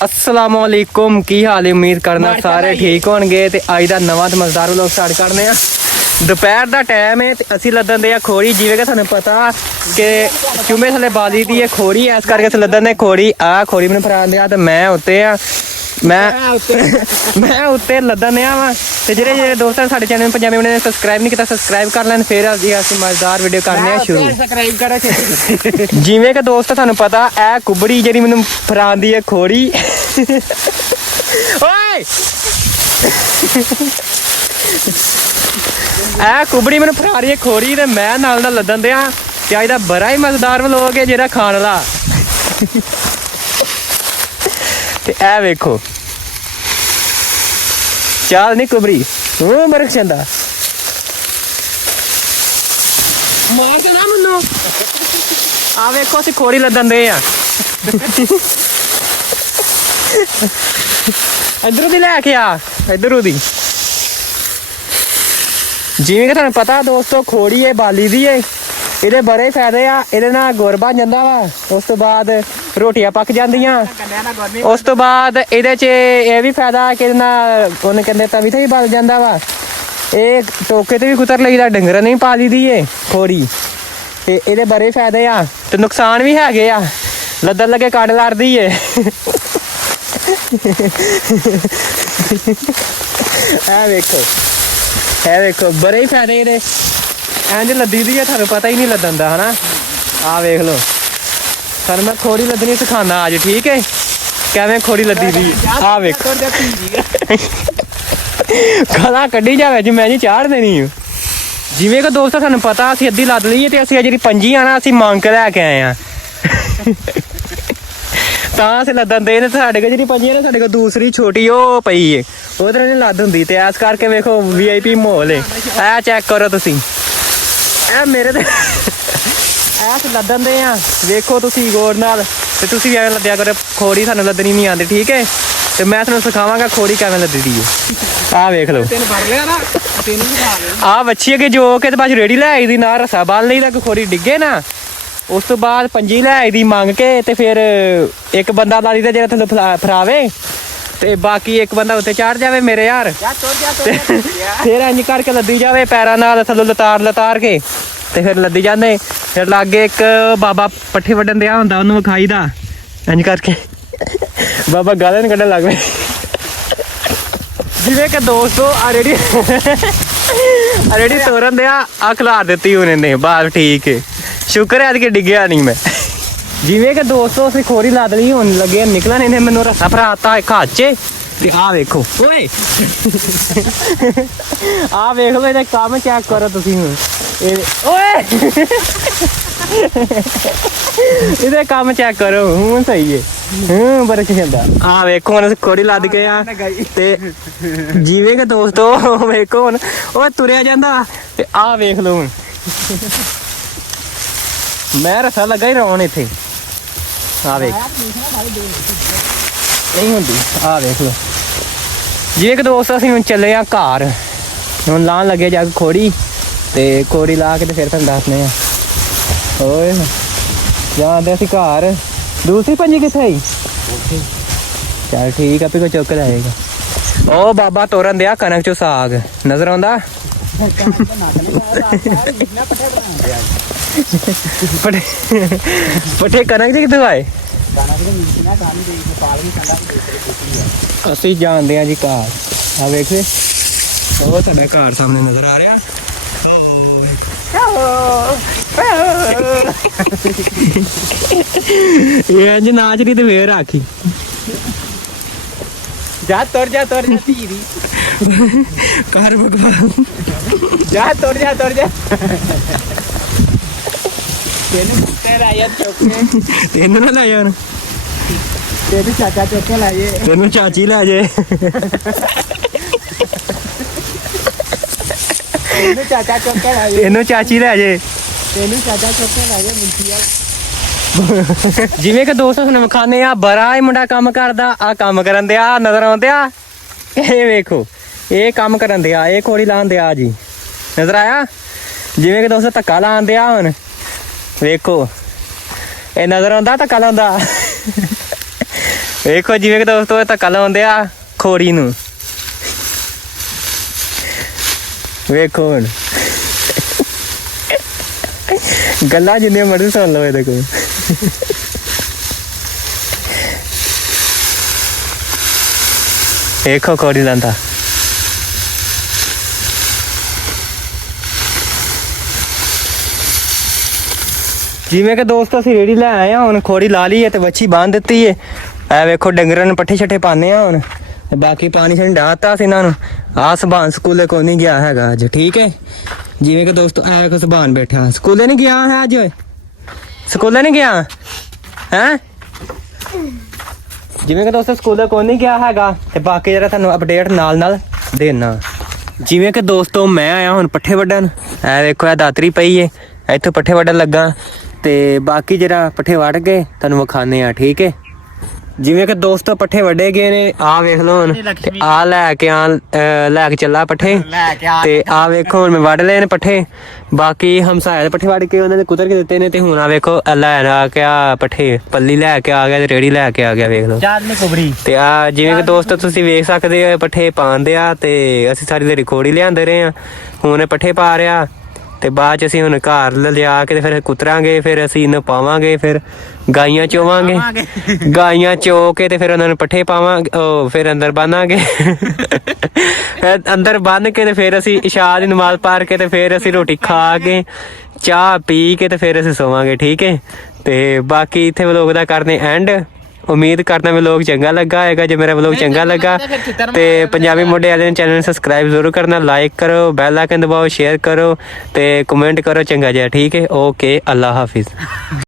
अस्सलामुअलैकुम की हाल है। उम्मीद करना सारे ठीक होणगे ते अज दा नवां ते मजेदार व्लॉग स्टार्ट करने आ। दोपहर दा टाइम है ते असीं लद्दन दे आ खोड़ी। जिवें कि तुहानूं पता कि चुमे थल्ले बाली दी खोड़ी है, इस करके असीं लद्दन दे खोड़ी। आ खोड़ी मैनूं फड़ान दिया ते मैं उत्ते आ, मैं उत्ते लद्दन दिया वा। ते जेह्ड़े दोस्त साडे चैनल नूं पंजाबी ने सबसक्राइब नहीं कीता सबसक्राइब कर लैन। फिर असीं मजेदार वीडियो करने आ शुरू। सबसक्राइब करो। जिवें कि दोस्त तुहानूं पता ऐ कुबड़ी जेह्ड़ी मैनूं फड़ांदी है खोड़ी। ओए ऐ कुबड़ी मैनूं फड़ा रही है खोड़ी ते मैं नाल नाल लद्दन दिया। ते अज दा बड़ा ही मजेदार व्लॉग है जेह्ड़ा खाण वाला। ते ऐ वेखो चल नी कुबड़ी मरक चंदा मार दे ना मैनू। आ वेखो असीं खोड़ी लद्दन दे आ। इधरों दी लैके आ, इधरों दी। जिवें कि तुहानूं पता दोस्तों खोड़ी है बाली दी है, ਇਹਦੇ बड़े फायदे आ। ਇਹਦੇ ਨਾਲ ਗੁੜ ਬਣ ਜਾਂਦਾ ਵਾ, ਉਸ ਤੋਂ ਬਾਅਦ ਰੋਟੀਆਂ ਪੱਕ ਜਾਂਦੀਆਂ। ਉਸ ਤੋਂ ਬਾਅਦ ਇਹਦੇ 'ਚ ਇਹ ਵੀ ਫਾਇਦਾ ਕਿ ਇਹਦੇ ਨਾਲ ਉਹਨੇ ਕਹਿੰਦੇ ਤਵੀ ਤੇ ਵੀ ਬਲ ਜਾਂਦਾ ਵਾ। ਇਹ ਟੋਕੇ ਤੇ ਵੀ ਕੁਤਰ ਲਈਦਾ, ਡੰਗਰਾਂ ਨਹੀਂ ਪਾ ਲਈਦੀ ਏ ਖੋੜੀ। ਤੇ ਇਹਦੇ ਬੜੇ ਫਾਇਦੇ ਆ ਤੇ ਨੁਕਸਾਨ ਵੀ ਹੈਗੇ ਆ। ਲੱਦਣ ਲੱਗੇ ਕੱਢ ਲੜਦੀ ਏ। ਇਹ ਵੇਖੋ, ਇਹ ਵੇਖੋ ਬੜੇ ਹੀ ਫਾਇਦੇ ਇਹਦੇ। ਇੰਝ ਲੱਦੀ ਦੀ ਹੈ, ਤੁਹਾਨੂੰ ਪਤਾ ਹੀ ਨਹੀਂ ਲੱਦਣ ਦਾ ਹਨਾ। ਆ ਵੇਖ ਲਓ, ਤੁਹਾਨੂੰ ਮੈਂ ਖੋੜੀ ਲੱਦਣੀ ਸਿਖਾਉਂਦਾ ਅੱਜ, ਠੀਕ ਹੈ? ਕਿਵੇਂ ਖੋੜੀ ਲੱਦੀ ਦੀ ਆ ਵੇਖੋ। ਗਾਲਾਂ ਕੱਢੀ ਜਾਵੇ ਜੀ, ਮੈਂ ਜੀ ਚਾੜ ਦੇਣੀ। ਜਿਵੇਂ ਕਿ ਦੋਸਤੋ ਤੁਹਾਨੂੰ ਪਤਾ ਅਸੀਂ ਅੱਧੀ ਲੱਦ ਲਈਏ ਤੇ ਅਸੀਂ ਜਿਹੜੀ ਪੰਜੀ ਆ ਨਾ ਅਸੀਂ ਮੰਗ ਕੇ ਲੈ ਕੇ ਆਏ ਆ। ਤਾਂ ਅਸੀਂ ਲੱਦਣ ਦੇ ਨੇ। ਸਾਡੇ ਕੋਲ ਜਿਹੜੀ ਪੰਜੀ ਨਾ, ਸਾਡੇ ਕੋਲ ਦੂਸਰੀ ਛੋਟੀ ਉਹ ਪਈ ਏ, ਉਹਦੇ ਨਾਲ ਨਹੀਂ ਲੱਦ ਹੁੰਦੀ। ਤੇ ਇਸ ਕਰਕੇ ਵੇਖੋ VIP ਮਾਹੌਲ ਏ। ਇਹ ਚੈੱਕ ਕਰੋ ਤੁਸੀਂ, ਇਹ ਮੇਰੇ ਤੇ ਐਸ ਲੱਦਣ ਦੇ ਆ। ਵੇਖੋ ਤੁਸੀਂ ਗੌਰ ਨਾਲ ਤੇ ਤੁਸੀਂ ਵੀ ਐਵੇਂ ਲੱਦਿਆ ਕਰੋ ਖੋੜੀ। ਸਾਨੂੰ ਲੱਦਣੀ ਨਹੀਂ ਆਉਂਦੀ, ਠੀਕ ਹੈ? ਤੇ ਮੈਂ ਤੁਹਾਨੂੰ ਸਿਖਾਵਾਂਗਾ ਖੋੜੀ ਕਿਵੇਂ ਲੱਦੀ ਦੀ ਹੈ। ਆਹ ਵੇਖ ਲਓ, ਆਹ ਵੱਛੀ ਅੱਗੇ ਜੋ ਕੇ ਤੇ ਬਾਅਦ ਰੇੜੀ ਲੈ ਆਈ ਦੀ ਨਾਲ ਰੱਸਾ ਬੰਨ ਲਈ ਦਾ, ਖੋੜੀ ਡਿੱਗੇ ਨਾ। ਉਸ ਤੋਂ ਬਾਅਦ ਪੰਜੀ ਲੈ ਆਈ ਦੀ ਮੰਗ ਕੇ ਤੇ ਫਿਰ ਇੱਕ ਬੰਦਾ ਲਾ ਲਈ ਦਾ ਜਿਹੜਾ ਤੁਹਾਨੂੰ ਫਰਾਵੇ ਤੇ ਬਾਕੀ ਇੱਕ ਬੰਦਾ ਉੱਤੇ ਚੜ ਜਾਵੇ ਮੇਰੇ ਯਾਰ। ਫਿਰ ਇੰਝ ਕਰਕੇ ਲੱਦੀ ਜਾਵੇ ਪੈਰਾਂ ਨਾਲ ਥੱਲੋਂ ਲਤਾਰ ਕੇ ਤੇ ਫਿਰ ਲੱਦੀ ਜਾਂਦੇ। ਫਿਰ ਲਾਗੇ ਇੱਕ ਬਾਬਾ ਪੱਠੇ ਵੱਢਣ ਦਿਆ ਹੁੰਦਾ, ਉਹਨੂੰ ਵਿਖਾਈ ਦਾ ਇੰਝ ਕਰਕੇ ਬਾਬਾ ਗਾਲਾਂ ਕੱਢਣ ਲੱਗ ਪਏ। ਜਿਵੇਂ ਕਿ ਦੋਸਤੋ ਆ ਰੇੜੀ ਤੋਰਨ ਦਿਆ ਆ ਖਿਲਾਰ ਦਿੱਤੀ ਉਹਨੇ ਨੇ ਬਾਹਰ, ਠੀਕ ਹੈ? ਸ਼ੁਕਰ ਹੈ ਕਿ ਡਿੱਗਿਆ ਨਹੀਂ ਮੈਂ। ਜਿਵੇਂ ਕਿ ਦੋਸਤੋ ਅਸੀਂ ਖੋਰੀ ਲੱਦ ਲਈ, ਹੁਣ ਲੱਗੇ ਨਿਕਲਣ। ਇਹਨੇ ਮੈਨੂੰ ਰੱਸਾ ਫੜਾਤਾ ਇੱਕ ਹੱਥ 'ਚ ਤੇ ਆਹ ਵੇਖੋ। ਓਏ ਆਹ ਵੇਖ ਲਓ, ਇਹਦਾ ਕੰਮ ਚੈੱਕ ਕਰੋ ਤੁਸੀਂ ਹੁਣ। ਓਏ ਇਹਦਾ ਕੰਮ ਚੈੱਕ ਕਰੋ, ਹੁਣ ਸਹੀ ਹੈ। ਬੜਾ ਚੰਗਾ। ਆਹ ਵੇਖੋ ਹੁਣ ਅਸੀਂ ਖੋੜੀ ਲੱਦ ਕੇ ਆ ਤੇ ਜਿਵੇਂ ਕਿ ਦੋਸਤੋ ਵੇਖੋ ਹੁਣ ਉਹ ਤੁਰਿਆ ਜਾਂਦਾ। ਤੇ ਆਹ ਵੇਖ ਲਓ ਹੁਣ ਮੈਂ ਰੱਸਾ ਲੱਗਾ ਹੀ ਰੌਣ ਇੱਥੇ। ਆ ਵੇਖ ਨਹੀਂ ਹੁੰਦੀ। ਆ ਵੇਖ ਲਓ। ਜਿਵੇਂ ਕਿ ਦੋਸਤ ਅਸੀਂ ਹੁਣ ਚੱਲੇ ਆ ਘਰ, ਹੁਣ ਲਾਉਣ ਲੱਗੇ ਜਾ ਕੇ ਖੋੜੀ। ਤੇ ਖੋੜੀ ਲਾ ਕੇ ਤੇ ਫਿਰ ਤੁਹਾਨੂੰ ਦੱਸਦੇ ਆ। ਓਏ ਜਾਂਦੇ ਅਸੀਂ ਘਰ। ਦੂਸਰੀ ਪੰਜੀ ਕਿੱਥੇ ਆਈ? ਚੱਲ ਠੀਕ ਆ, ਵੀ ਕੋਈ ਚੁੱਕ ਜਾਏਗਾ। ਉਹ ਬਾਬਾ ਤੋਰਨ ਦਿਆ ਕਣਕ ਚੋਂ ਸਾਗ, ਨਜ਼ਰ ਆਉਂਦਾ? ਪੱਠੇ ਕਣਕ ਦੇ ਕਿੱਥੋਂ ਆਏ? ਅਸੀਂ ਜਾਣਦੇ ਹਾਂ ਜੀ ਘਰ। ਆ ਵੇਖੇ ਉਹ ਤੁਹਾਡਾ ਘਰ ਸਾਹਮਣੇ ਨਜ਼ਰ ਆ ਰਿਹਾ। ਇਹ ਇੰਝ ਨਾਚ ਰਹੀ ਤੇ ਫੇਰ ਆਖੀ ਜਾ ਤੁਰ ਜਾ ਧੀਰੀ ਕਰ ਭਗਵਾਨ ਜਾ ਤੁਰ ਜਾ। ਤੈਨੂੰ ਨਾ ਲੈ ਜਾਣ, ਤੈਨੂੰ ਚਾਚਾ ਚੁੱਕ ਕੇ ਲੈ ਜੇ, ਤੈਨੂੰ ਚਾਚੀ ਲੈ ਜੇ। ਇਹਨੂੰ ਚਾਚਾ ਚੁੱਕ ਕੇ ਲੈ ਜੇ, ਇਹਨੂੰ ਚਾਚੀ ਲੈ ਜੇ, ਤੈਨੂੰ ਚਾਚਾ ਚੁੱਕ ਕੇ ਲੈ ਜੇ ਮੁੰਡਿਆ। ਜਿਵੇਂ ਕਿ ਦੋਸਤੋ ਤੁਹਾਨੂੰ ਵਿਖਾਉਂਦੇ ਆ, ਬੜਾ ਹੀ ਮੁੰਡਾ ਕੰਮ ਕਰਦਾ। ਆ ਕੰਮ ਕਰਨ ਦਿਆ, ਨਜ਼ਰ ਆਉਂਦੇ ਆ? ਇਹ ਵੇਖੋ, ਇਹ ਕੰਮ ਕਰਨ ਦਿਆ, ਇਹ ਖੋੜੀ ਲਾਉਣ ਦਿਆ ਜੀ, ਨਜ਼ਰ ਆਇਆ? ਜਿਵੇਂ ਕਿ ਦੋਸਤੋ ਧੱਕਾ ਲਾਉਣ ਦਿਆ ਹੁਣ ਵੇਖੋ, ਇਹ ਨਜ਼ਰ ਆਉਂਦਾ ਧੱਕਾ ਲਾਉਂਦਾ। ਵੇਖੋ ਜਿਵੇਂ ਕਿ ਦੋਸਤੋ ਧੱਕਾ ਲਾਉਂਦੇ ਆ ਖੋੜੀ ਨੂੰ। ਵੇਖੋ ਹੁਣ ਗੱਲਾਂ ਜਿੰਨੀਆਂ ਮਰਜ਼ੀ ਸੁਣ ਲਓ ਇਹਦੇ ਕੋਲ। ਵੇਖੋ ਖੋੜੀ ਲਾਂਦਾ। ਜਿਵੇਂ ਕਿ ਦੋਸਤੋ ਅਸੀਂ ਰੇੜੀ ਲੈ ਆਏ ਆ, ਹੁਣ ਖੋੜੀ ਲਾ ਲਈ ਹੈ ਤੇ ਵੱਛੀ ਬੰਨ ਦਿੱਤੀ ਹੈ। ਐ ਵੇਖੋ ਡੰਗਰਾਂ ਨੂੰ ਪੱਠੇ ਛੱਠੇ ਪਾਉਂਦੇ ਆ ਹੁਣ, ਤੇ ਬਾਕੀ ਪਾਣੀ ਛੱਡ ਡਾਤਾ ਸੀ ਇਹਨਾਂ ਨੂੰ। ਆਹ ਸੁਭਾਨ ਸਕੂਲੇ ਕੋਈ ਨਹੀਂ ਗਿਆ ਹੈਗਾ ਅੱਜ, ਠੀਕ ਹੈ। ਜਿਵੇਂ ਕਿ ਦੋਸਤੋ ਐ ਵੇਖੋ ਸੁਭਾਨ ਬੈਠਾ, ਸਕੂਲੇ ਨਹੀਂ ਗਿਆ ਹੈ ਅੱਜ। ਸਕੂਲੇ ਨਹੀਂ ਗਿਆ ਹੈ। ਜਿਵੇਂ ਕਿ ਦੋਸਤੋ ਸਕੂਲੇ ਕੋਈ ਨਹੀਂ ਗਿਆ ਹੈਗਾ, ਤੇ ਬਾਕੀ ਜਿਹੜਾ ਤੁਹਾਨੂੰ ਅਪਡੇਟ ਨਾਲ ਨਾਲ ਦੇਣਾ। ਜਿਵੇਂ ਕਿ ਦੋਸਤੋ ਮੈਂ ਆਇਆ ਹੁਣ ਪੱਠੇ ਵੱਢਣ। ਐ ਵੇਖੋ ਇਹ ਦਾਤਰੀ ਪਈ ਏ, ਇੱਥੋਂ ਪੱਠੇ ਵੱਢਣ ਲੱਗਾ, ਤੇ ਬਾਕੀ ਜਿਹੜਾ ਪੱਠੇ ਵੱਢ ਕੇ ਤੁਹਾਨੂੰ ਵਿਖਾਣੇ ਆ, ਠੀਕ ਹੈ। ਜਿਵੇਂ ਕਿ ਦੋਸਤੋ ਪੱਠੇ ਵੱਢੇ ਗਏ ਨੇ, ਆਹ ਵੇਖ ਲਓ ਹੁਣ, ਤੇ ਆਹ ਲੈ ਕੇ ਚੱਲਾ ਪੱਠੇ, ਤੇ ਆਹ ਵੇਖੋ ਹੁਣ ਮੈਂ ਵੱਢ ਲਏ ਨੇ ਪੱਠੇ। ਬਾਕੀ ਹਮਸਾਇਆ ਦੇ ਪੱਠੇ ਵੱਢ ਕੇ ਉਹਨਾਂ ਨੇ ਕੁਤਰ ਕੇ ਦਿੱਤੇ ਨੇ, ਤੇ ਹੁਣ ਆ ਵੇਖੋ ਲੈਣ ਆ ਕੇ ਆ ਪੱਠੇ ਪੱਲੀ ਲੈ ਕੇ ਆ ਗਿਆ ਤੇ ਰੇੜੀ ਲੈ ਕੇ ਆ ਗਿਆ, ਵੇਖ ਲਓ। ਤੇ ਆ ਜਿਵੇਂ ਕਿ ਦੋਸਤੋ ਤੁਸੀਂ ਵੇਖ ਸਕਦੇ ਹੋ ਪੱਠੇ ਪਾਉਂਦੇ ਆ, ਤੇ ਅਸੀਂ ਸਾਰੀ ਦਿਹਾੜੀ ਖੋੜੀ ਲਿਆਂਦੇ ਰਹੇ ਆ। ਹੁਣ ਪੱਠੇ ਪਾ ਰਿਹਾ, ਤੇ ਬਾਅਦ ਚ ਅਸੀਂ ਹੁਣ ਘਰ ਲਿਜਾ ਕੇ ਤੇ ਫਿਰ ਕੁਤਰਾਂਗੇ, ਫਿਰ ਅਸੀਂ ਇਹਨੂੰ ਪਾਵਾਂਗੇ, ਫਿਰ ਗਾਈਆਂ ਚੋਵਾਂਗੇ। ਗਾਈਆਂ ਚੋ ਕੇ ਤੇ ਫਿਰ ਉਹਨਾਂ ਨੂੰ ਪੱਠੇ ਪਾਵਾਂਗੇ, ਫਿਰ ਅੰਦਰ ਬੰਨਾਂਗੇ। ਅੰਦਰ ਬੰਨ ਕੇ ਤੇ ਫਿਰ ਅਸੀਂ ਇਸ਼ਾ ਦੀ ਨਮਾਜ਼ ਪੜ੍ਹ ਕੇ ਤੇ ਫਿਰ ਅਸੀਂ ਰੋਟੀ ਖਾ ਕੇ ਚਾਹ ਪੀ ਕੇ ਤੇ ਫਿਰ ਅਸੀਂ ਸੋਵਾਂਗੇ, ਠੀਕ ਹੈ। ਤੇ ਬਾਕੀ ਇੱਥੇ ਵਲੋਗ ਦਾ ਕਰਦੇ ਐਂਡ। ਉਮੀਦ ਕਰਦਾ ਵਲੋਗ ਚੰਗਾ ਲੱਗਾ ਹੋਏਗਾ। ਜੇ ਮੇਰਾ ਵਲੋਗ ਚੰਗਾ ਲੱਗਾ ਤੇ ਪੰਜਾਬੀ ਮੁੰਡੇ ਵਾਲੇ ਚੈਨਲ ਨੂੰ ਸਬਸਕ੍ਰਾਈਬ ਜ਼ਰੂਰ ਕਰਨਾ, ਲਾਈਕ ਕਰੋ, ਬੈਲ ਆਈਕਨ ਦਬਾਓ, ਸ਼ੇਅਰ ਕਰੋ ਤੇ ਕਮੈਂਟ ਕਰੋ ਚੰਗਾ ਜਿਹਾ, ਠੀਕ ਹੈ। ਓਕੇ, ਅੱਲਾ ਹਾਫਿਜ਼।